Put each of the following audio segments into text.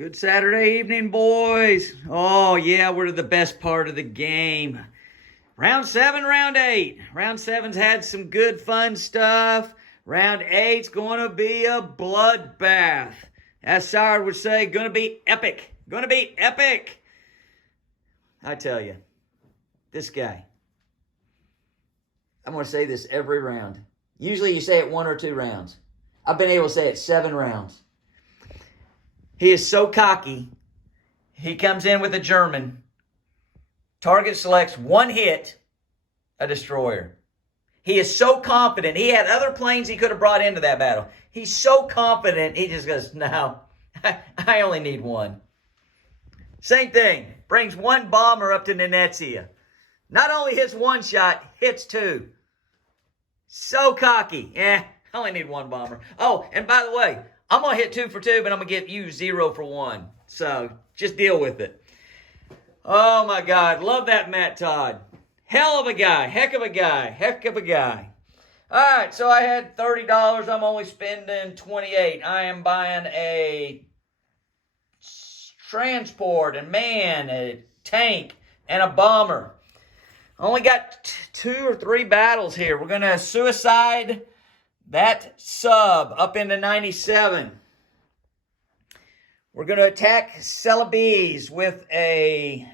Good Saturday evening, boys. Oh, yeah, we're to the best part of the game. Round 7, round 8. Round 7's had some good, fun stuff. Round 8's going to be a bloodbath. As Sire would say, going to be epic. Going to be epic. I tell you, this guy. I'm going to say this every round. Usually you say it 1 or 2 rounds. I've been able to say it 7 rounds. He is so cocky. He comes in with a German. Target selects 1 hit, a destroyer. He is so confident. He had other planes he could have brought into that battle. He's so confident, he just goes, no, I only need 1. Same thing. Brings 1 bomber up to Nenetsia. Not only hits 1 shot, hits 2. So cocky. I only need 1 bomber. Oh, and by the way, I'm going to hit 2 for 2, but I'm going to give you 0 for 1. So just deal with it. Oh, my God. Love that Matt Todd. Hell of a guy. Heck of a guy. Heck of a guy. All right, so I had $30. I'm only spending $28. I am buying a transport, and man, a tank, and a bomber. Only got 2 or 3 battles here. We're going to suicide that sub up into 97. We're going to attack Celebes with a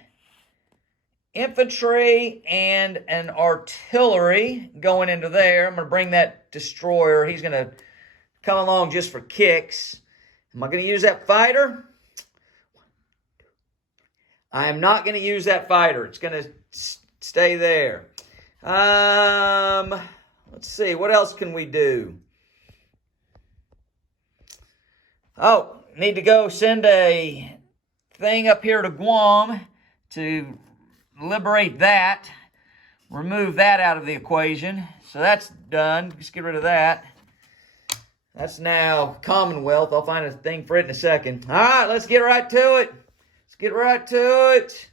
infantry and an artillery going into there. I'm going to bring that destroyer. He's going to come along just for kicks. Am I going to use that fighter? I am not going to use that fighter. It's going to stay there. Let's see. What else can we do? Oh, need to go send a thing up here to Guam to liberate that. Remove that out of the equation. So that's done. Just get rid of that. That's now Commonwealth. I'll find a thing for it in a second. All right, let's get right to it. Let's get right to it.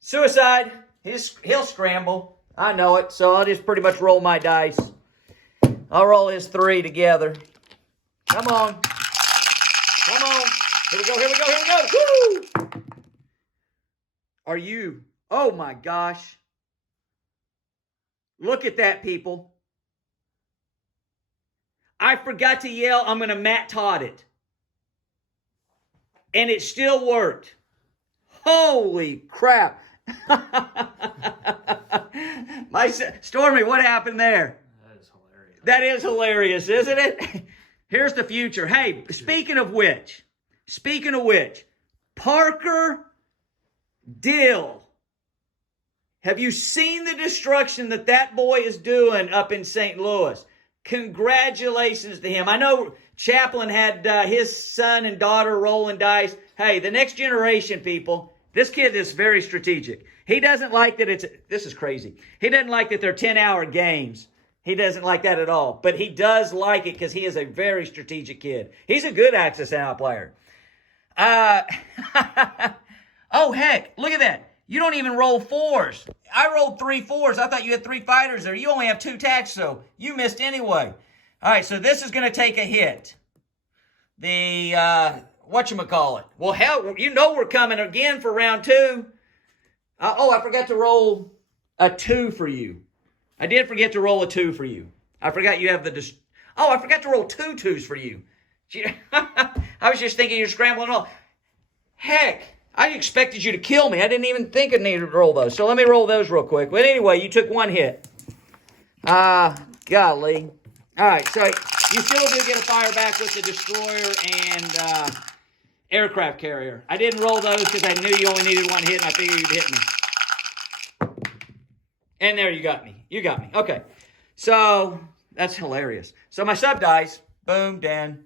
Suicide. He'll scramble. I know it, so I'll just pretty much roll my dice. I'll roll his 3 together. Come on. Come on. Here we go, here we go, here we go. Woo! Are you? Oh, my gosh. Look at that, people. I forgot to yell, I'm going to Matt Todd it. And it still worked. Holy crap. Stormy, what happened there? That is hilarious. That is hilarious, isn't it? Here's the future. Hey, speaking of which, Parker Dill. Have you seen the destruction that boy is doing up in St. Louis? Congratulations to him. I know Chaplin had his son and daughter rolling dice. Hey, the next generation, people, this kid is very strategic. He doesn't like that this is crazy. He doesn't like that they're 10-hour games. He doesn't like that at all. But he does like it because he is a very strategic kid. He's a good Axis Now player. Oh, heck, look at that. You don't even roll 4s. I rolled 3 4s. I thought you had 3 fighters there. You only have 2 attacks, so you missed anyway. All right, so this is going to take a hit. The, whatchamacallit. Well, hell, you know we're coming again for round 2. I forgot to roll a 2 for you. I did forget to roll a 2 for you. I forgot you have the... I forgot to roll 2 2s for you. I was just thinking you're scrambling all. Heck, I expected you to kill me. I didn't even think I needed to roll those. So let me roll those real quick. But anyway, you took 1 hit. Golly. All right, so you still do get a fire back with the destroyer and aircraft carrier. I didn't roll those because I knew you only needed 1 hit, and I figured you'd hit me. And there you got me. You got me. Okay. So, that's hilarious. So, my sub dice. Boom, Dan.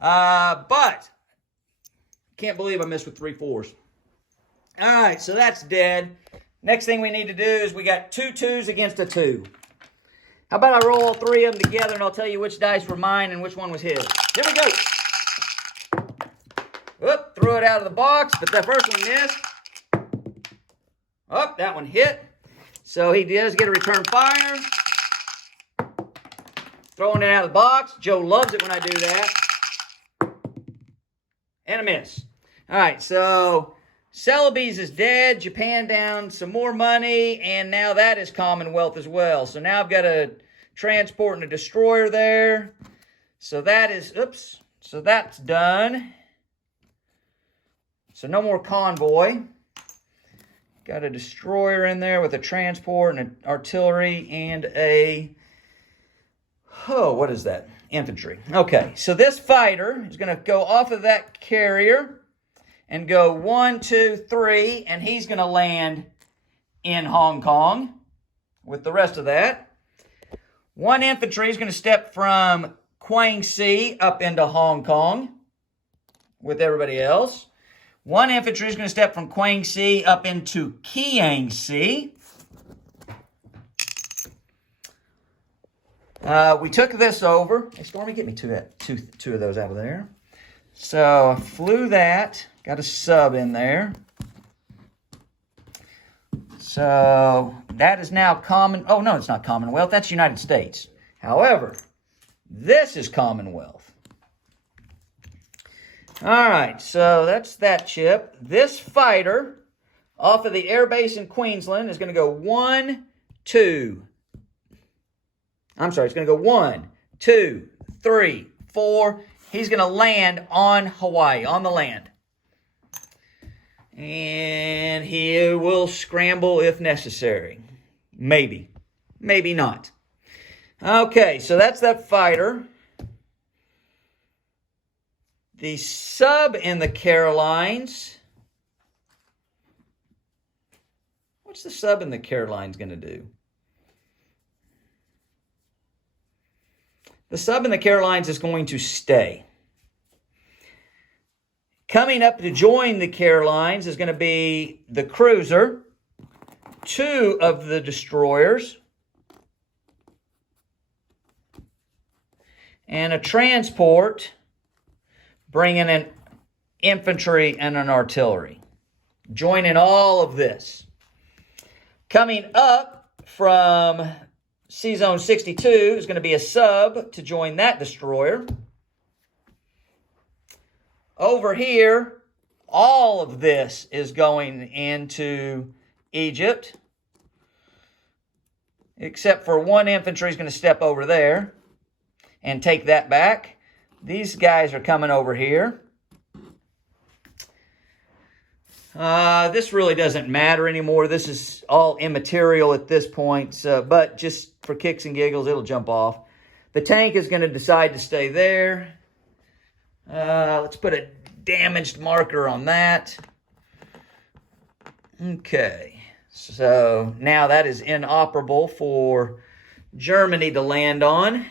But, can't believe I missed with 3 4s. All right, so that's dead. Next thing we need to do is we got 2 2s against a 2. How about I roll all 3 of them together, and I'll tell you which dice were mine and which one was his. Here we go. Whoop, threw it out of the box, but that first one missed. Oh, that one hit. So he does get a return fire. Throwing it out of the box. Joe loves it when I do that. And a miss. All right, so Celebes is dead. Japan down some more money, and now that is Commonwealth as well. So now I've got a transport and a destroyer there. So that is, oops, so that's done. So no more convoy. Got a destroyer in there with a transport and an artillery and a, oh, what is that? Infantry. Okay, so this fighter is going to go off of that carrier and go 1, 2, 3, and he's going to land in Hong Kong with the rest of that. One infantry is going to step from Guangxi up into Hong Kong with everybody else. One infantry is going to step from Guangxi up into Kiangsi. We took this over. Hey, Stormy, get me two of those out of there. So I flew that. Got a sub in there. So that is now oh no, it's not Commonwealth. That's United States. However, this is Commonwealth. All right, so that's that chip. This fighter off of the air base in Queensland is going to go 1, 2. I'm sorry, it's going to go 1, 2, 3, 4. He's going to land on Hawaii, on the land. And he will scramble if necessary. Maybe. Maybe not. Okay, so that's that fighter. The sub in the Carolines. What's the sub in the Carolines going to do? The sub in the Carolines is going to stay. Coming up to join the Carolines is going to be the cruiser, 2 of the destroyers, and a transport bringing an infantry and an artillery. Joining all of this. Coming up from C-Zone 62 is going to be a sub to join that destroyer. Over here, all of this is going into Egypt, except for one infantry is going to step over there and take that back. These guys are coming over here. This really doesn't matter anymore. This is all immaterial at this point, but just for kicks and giggles, it'll jump off. The tank is going to decide to stay there. Let's put a damaged marker on that. Okay, so now that is inoperable for Germany to land on.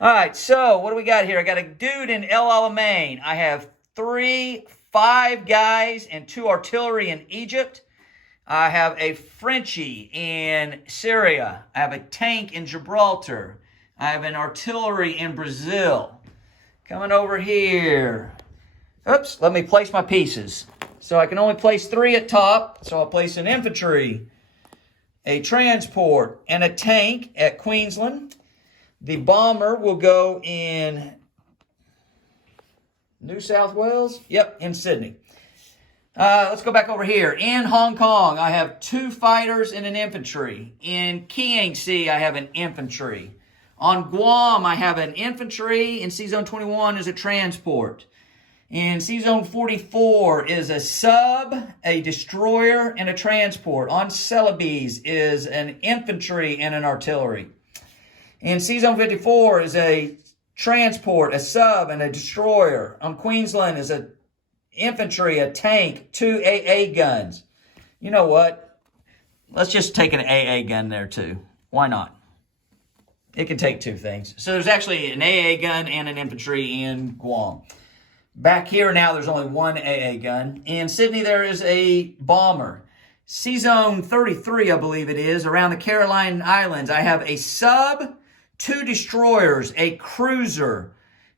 All right, so what do we got here? I got a dude in El Alamein. I have 5 guys and 2 artillery in Egypt. I have a Frenchie in Syria. I have a tank in Gibraltar. I have an artillery in Brazil. Coming over here. Oops, let me place my pieces. So I can only place 3 at top. So I'll place an infantry, a transport, and a tank at Queensland. The bomber will go in New South Wales? Yep, in Sydney. Let's go back over here. In Hong Kong, I have 2 fighters and an infantry. In Kiangsi, I have an infantry. On Guam, I have an infantry. In C-Zone 21 is a transport. In C-Zone 44 is a sub, a destroyer, and a transport. On Celebes is an infantry and an artillery. In C-Zone 54 is a transport, a sub, and a destroyer. On Queensland is a infantry, a tank, 2 AA guns. You know what? Let's just take an AA gun there too. Why not? It can take 2 things. So there's actually an AA gun and an infantry in Guam. Back here now there's only 1 AA gun. In Sydney there is a bomber. C-Zone 33, I believe it is, around the Caroline Islands. I have a sub, 2 destroyers, a cruiser,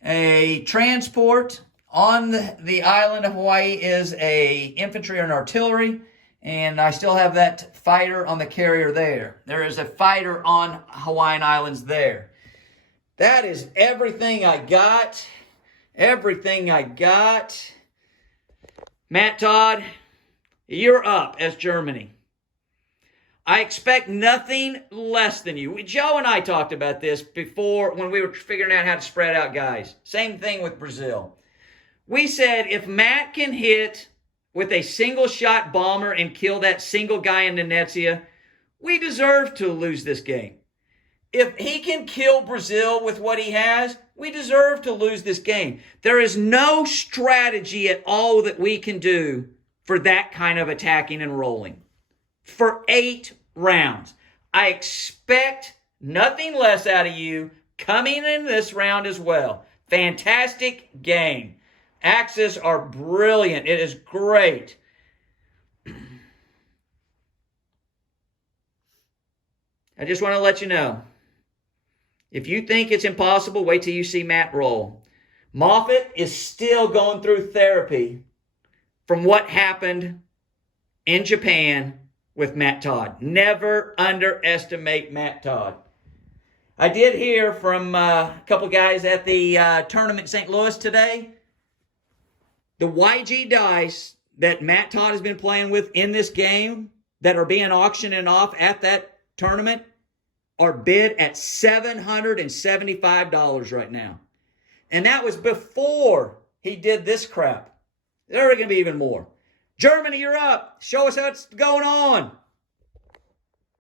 a transport. On the island of Hawaii is a infantry and artillery, and I still have that fighter on the carrier there. There is a fighter on Hawaiian Islands there. That is everything I got. Everything I got. Matt Todd, you're up as Germany. I expect nothing less than you. Joe and I talked about this before when we were figuring out how to spread out guys. Same thing with Brazil. We said if Matt can hit with a single shot bomber and kill that single guy in Venezia, we deserve to lose this game. If he can kill Brazil with what he has, we deserve to lose this game. There is no strategy at all that we can do for that kind of attacking and rolling. For 8 rounds. I expect nothing less out of you coming in this round as well. Fantastic game. Axis are brilliant. It is great. I just want to let you know, if you think it's impossible, wait till you see Matt roll. Moffitt is still going through therapy from what happened in Japan with Matt Todd. Never underestimate Matt Todd. I did hear from a couple guys at the tournament in St. Louis today. The YG dice that Matt Todd has been playing with in this game that are being auctioned off at that tournament are bid at $775 right now. And that was before he did this crap. There are going to be even more. Germany, you're up. Show us what's going on.